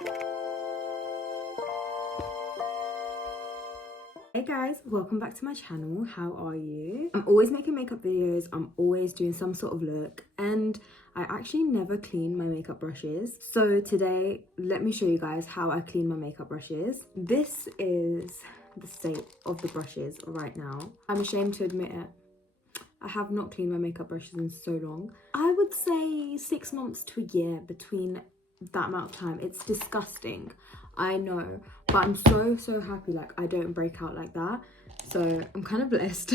Hey guys, welcome back to my channel. How are you? I'm always making makeup videos, I'm always doing some sort of look, and I actually never clean my makeup brushes. So today, let me show you guys how I clean my makeup brushes. This is the state of the brushes right now. I'm ashamed to admit it. I have not cleaned my makeup brushes in so long. I would say 6 months to a year between that amount of time. It's disgusting, I know, but I'm so happy like I don't break out like that. So I'm kind of blessed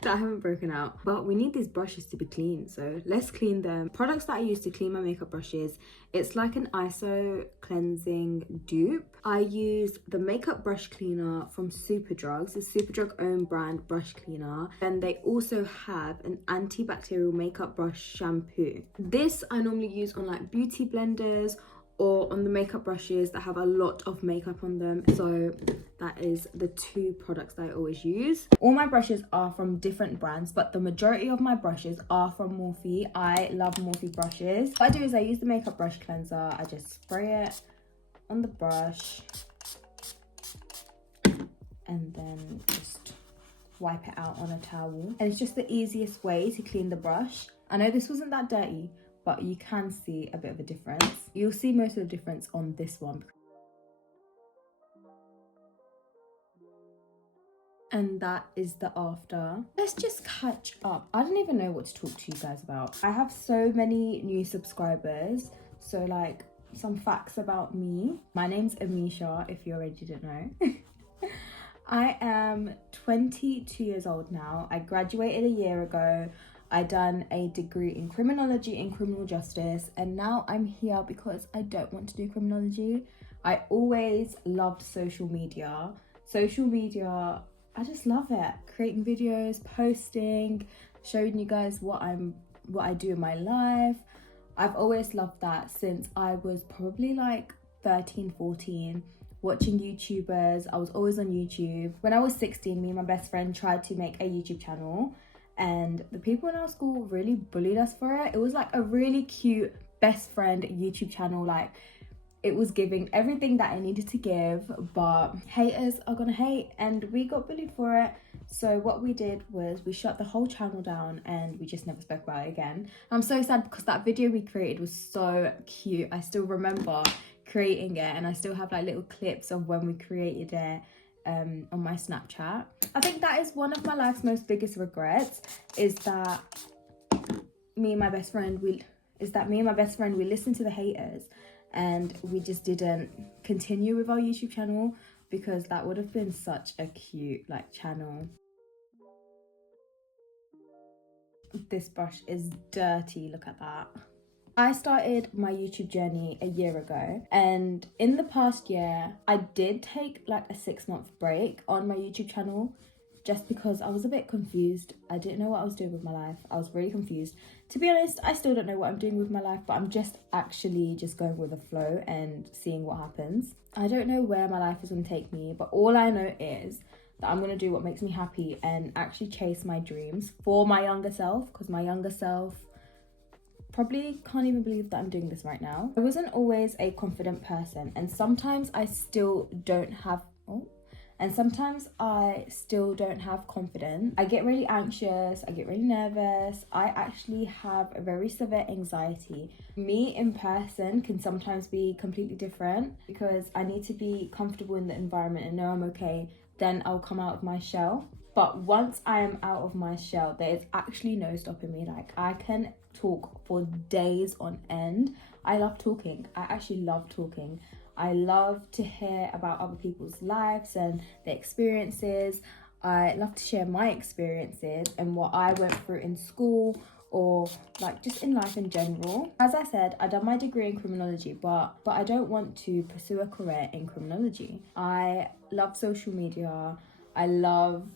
that I haven't broken out. But we need these brushes to be clean, so let's clean them. Products that I use to clean my makeup brushes, it's like an ISO cleansing dupe. I use the makeup brush cleaner from Superdrug. It's a Superdrug own brand brush cleaner. Then they also have an antibacterial makeup brush shampoo. This I normally use on like beauty blenders or on the makeup brushes that have a lot of makeup on them. So that is the two products that I always use. All my brushes are from different brands, but the majority of my brushes are from Morphe. I love Morphe brushes. What I do is I use the makeup brush cleanser. I just spray it on the brush and then just wipe it out on a towel. And it's just the easiest way to clean the brush. I know this wasn't that dirty, but you can see a bit of a difference. You'll see most of the difference on this one. And that is the after. Let's just catch up. I don't even know what to talk to you guys about. I have so many new subscribers. So like some facts about me. My name's Amisha, if you already didn't know. I am 22 years old now. I graduated a year ago. I done a degree in criminology and criminal justice, and now I'm here because I don't want to do criminology. I always loved social media. Social media, I just love it. Creating videos, posting, showing you guys what I do in my life. I've always loved that since I was probably like 13, 14. Watching YouTubers. I was always on YouTube. When I was 16, me and my best friend tried to make a YouTube channel, and the people in our school really bullied us for it. It was like a really cute best friend YouTube channel. Like it was giving everything that I needed to give, but haters are gonna hate, and we got bullied for it. So what we did was we shut the whole channel down and we just never spoke about it again. I'm so sad because that video we created was so cute. I still remember creating it, and I still have like little clips of when we created it on my Snapchat. I think that is one of my life's most biggest regrets, is that me and my best friend we listened to the haters and we just didn't continue with our YouTube channel, because that would have been such a cute like channel. This brush is dirty, look at that. I started my YouTube journey a year ago, and in the past year I did take like a 6-month break on my YouTube channel just because I was a bit confused. I didn't know what I was doing with my life. I was really confused. To be honest, I still don't know what I'm doing with my life, but I'm just going with the flow and seeing what happens. I don't know where my life is going to take me, but all I know is that I'm going to do what makes me happy and actually chase my dreams for my younger self, because my younger self probably can't even believe that I'm doing this right now. I wasn't always a confident person, and sometimes I still don't have confidence. I get really anxious, I get really nervous. I actually have a very severe anxiety. Me in person can sometimes be completely different, because I need to be comfortable in the environment and know I'm okay. Then I'll come out of my shell. But once I am out of my shell, there is actually no stopping me. Like I can talk for days on end. I love talking. I actually love talking. I love to hear about other people's lives and their experiences. I love to share my experiences and what I went through in school, or like just in life in general. As I said, I done my degree in criminology, but I don't want to pursue a career in criminology. I love social media. I love,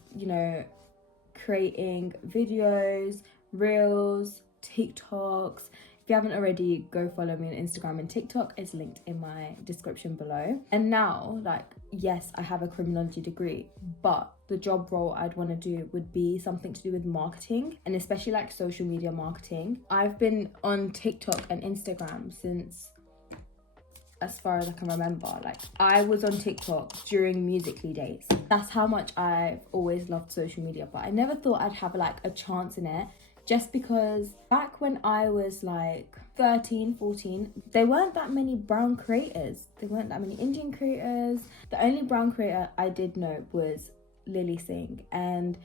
creating videos, reels, TikToks. If you haven't already, go follow me on Instagram and TikTok. It's linked in my description below. And now, yes, I have a criminology degree, but the job role I'd want to do would be something to do with marketing, and especially like social media marketing. I've been on TikTok and Instagram since as far as I can remember. Like, I was on TikTok during Musical.ly days. That's how much I've always loved social media, but I never thought I'd have like a chance in it, just because back when I was like 13, 14, there weren't that many brown creators. There weren't that many Indian creators. The only brown creator I did know was Lily Singh, and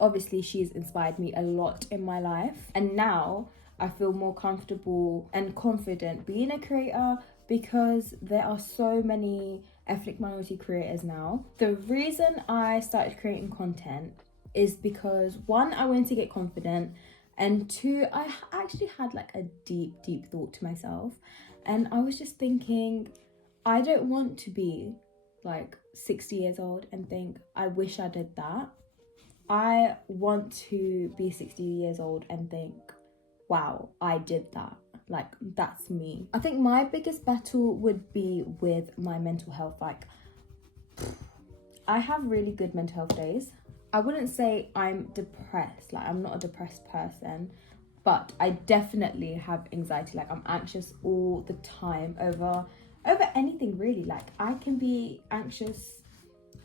obviously she's inspired me a lot in my life. And now I feel more comfortable and confident being a creator because there are so many ethnic minority creators now. The reason I started creating content is because, one, I wanted to get confident, and two, I actually had like a deep thought to myself, and I was just thinking, I don't want to be like 60 years old and think, I wish I did that. I want to be 60 years old and think, wow, I did that. Like, that's me. I think my biggest battle would be with my mental health. Like, I have really good mental health days. I wouldn't say I'm depressed. Like, I'm not a depressed person, but I definitely have anxiety. Like, I'm anxious all the time over anything, really. Like, I can be anxious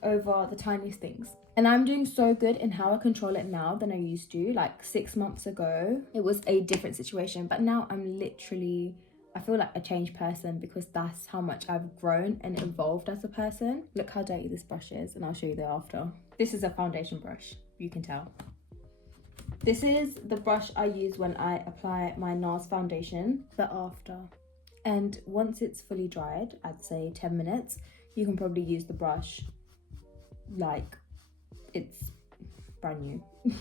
over the tiniest things. And I'm doing so good in how I control it now than I used to. Like 6 months ago, it was a different situation. But now I'm literally, I feel like a changed person because that's how much I've grown and evolved as a person. Look how dirty this brush is, and I'll show you the after. This is a foundation brush, you can tell. This is the brush I use when I apply my NARS foundation, the after. And once it's fully dried, I'd say 10 minutes, you can probably use the brush like it's brand new.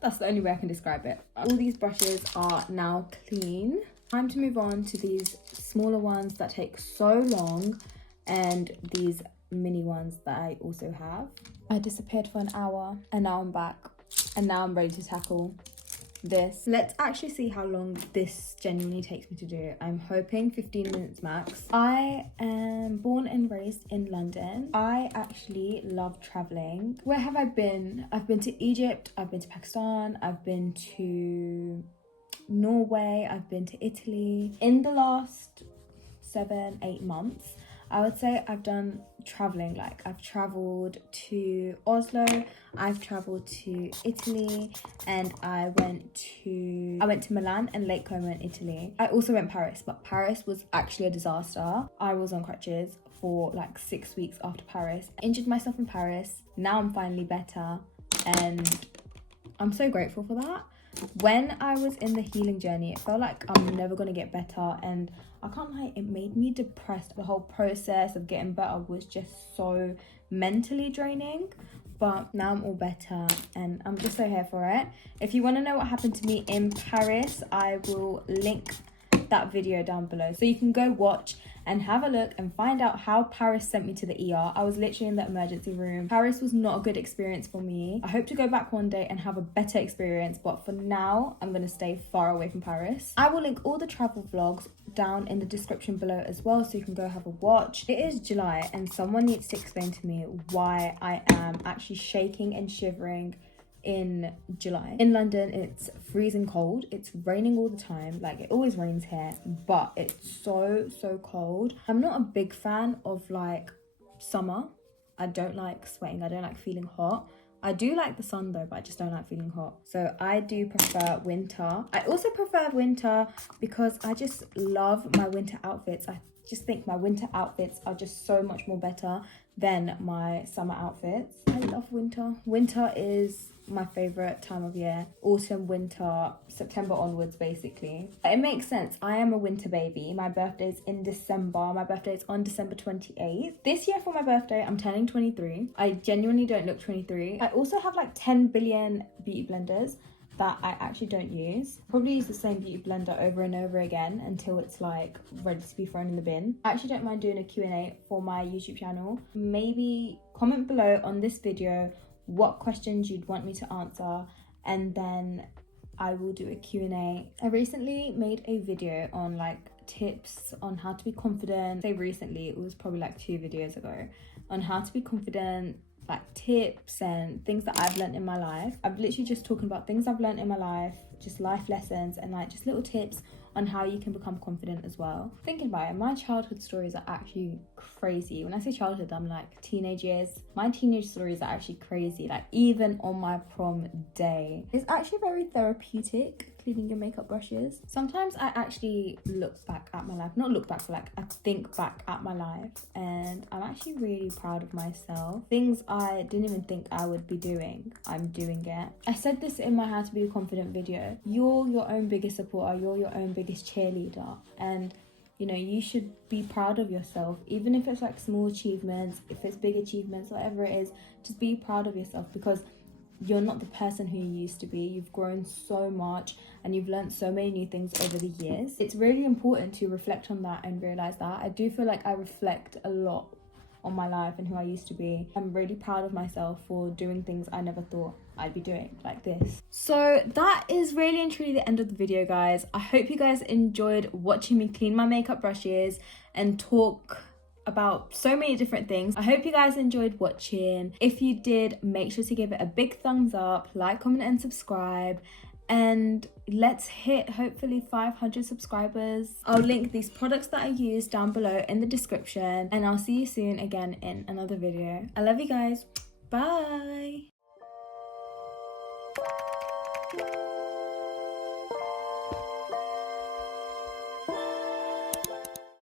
That's the only way I can describe it. All these brushes are now clean. Time to move on to these smaller ones that take so long, and these mini ones that I also have. I disappeared for an hour and now I'm back, and now I'm ready to tackle this. Let's actually see how long this genuinely takes me to do. I'm hoping 15 minutes max. I am born and raised in London. I actually love traveling. Where have I been? I've been to Egypt, I've been to Pakistan, I've been to Norway, I've been to Italy. In the last 7-8 months, I would say I've done traveling. Like, I've traveled to Oslo, I've traveled to Italy, and I went to Milan and Lake Como in Italy. I also went Paris, but Paris was actually a disaster. I was on crutches for like 6 weeks after Paris. I injured myself in Paris. Now I'm finally better, and I'm so grateful for that. When I was in the healing journey, it felt like I'm never gonna get better, and I can't lie, it made me depressed. The whole process of getting better was just so mentally draining, but now I'm all better and I'm just so here for it. If you want to know what happened to me in Paris, I will link that video down below so you can go watch and have a look and find out how Paris sent me to the ER. I was literally in the emergency room. Paris was not a good experience for me. I hope to go back one day and have a better experience, but for now, I'm gonna stay far away from Paris. I will link all the travel vlogs down in the description below as well, so you can go have a watch. It is July and someone needs to explain to me why I am actually shaking and shivering in July. In London, it's freezing cold. It's raining all the time. Like, it always rains here, but it's so cold. I'm not a big fan of like summer. I don't like sweating. I don't like feeling hot. I do like the sun though, but I just don't like feeling hot. So I do prefer winter. I also prefer winter because I just love my winter outfits. I just think my winter outfits are just so much more better than my summer outfits. I love winter. Winter is my favorite time of year. Autumn, winter, September onwards, basically. It makes sense. I am a winter baby. My birthday's in December. My birthday's on December 28th. This year for my birthday, I'm turning 23. I genuinely don't look 23. I also have like 10 billion beauty blenders that I actually don't use. Probably use the same beauty blender over and over again until it's like ready to be thrown in the bin. I actually don't mind doing a Q&A for my YouTube channel. Maybe comment below on this video what questions you'd want me to answer, and then I will do a Q&A. I recently made a video on like tips on how to be confident. Say recently, it was probably like 2 videos ago, on how to be confident, like tips and things that I've learned in my life. I'm literally just talking about things I've learned in my life, just life lessons and like just little tips on how you can become confident as well. Thinking about it, my childhood stories are actually crazy. When I say childhood, I'm like teenage years. My teenage stories are actually crazy. Like even on my prom day, it's actually very therapeutic cleaning your makeup brushes. Sometimes I actually look back at my life, not look back, but like I think back at my life, and I'm actually really proud of myself. Things I didn't even think I would be doing, I'm doing it. I said this in my How to Be a Confident video. You're your own biggest supporter, you're your own biggest cheerleader, and you know, you should be proud of yourself, even if it's like small achievements, if it's big achievements, whatever it is. Just be proud of yourself, because you're not the person who you used to be. You've grown so much and you've learned so many new things over the years. It's really important to reflect on that and realize that. I do feel like I reflect a lot on my life and who I used to be. I'm really proud of myself for doing things I never thought I'd be doing, like this. So that is really and truly the end of the video, guys. I hope you guys enjoyed watching me clean my makeup brushes and talk about so many different things. I hope you guys enjoyed watching. If you did, make sure to give it a big thumbs up, like, comment and subscribe, and let's hit hopefully 500 subscribers. I'll link these products that I use down below in the description, and I'll see you soon again in another video. I love you guys. Bye.